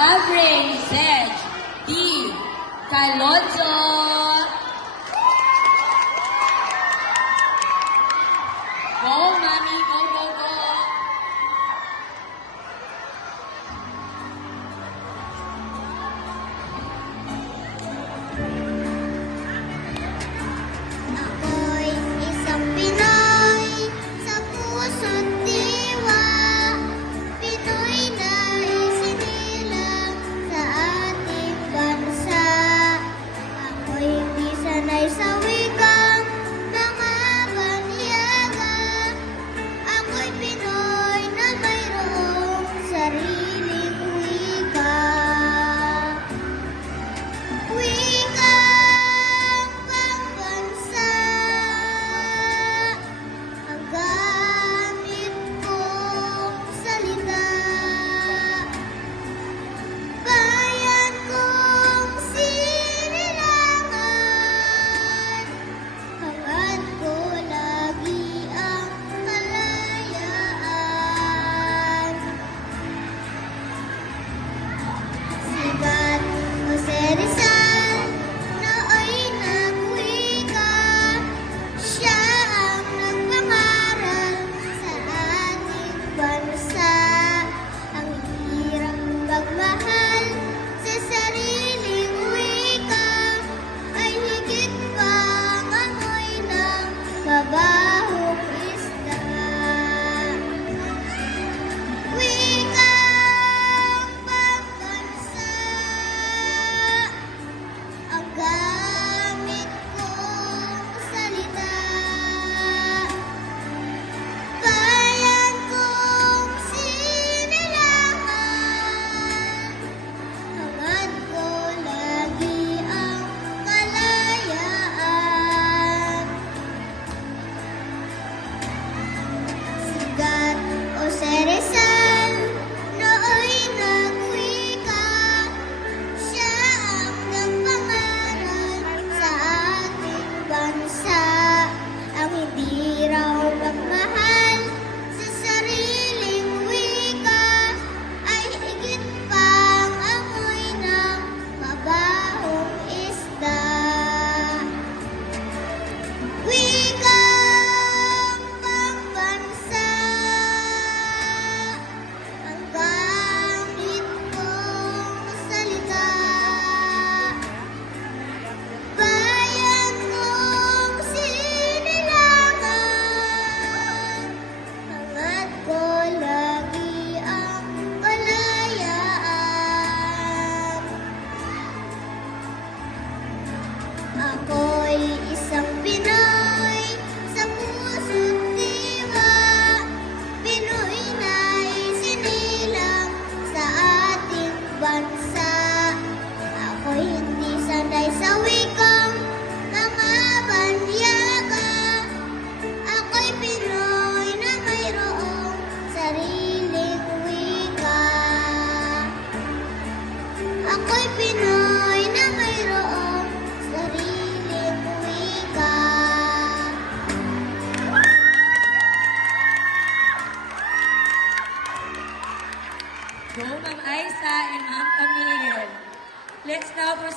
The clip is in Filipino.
Abring Zed D. Calonzo. Go, Mami, go. so away. seres Go, Ma'am Isa and Ma'am Camille. Let's now proceed.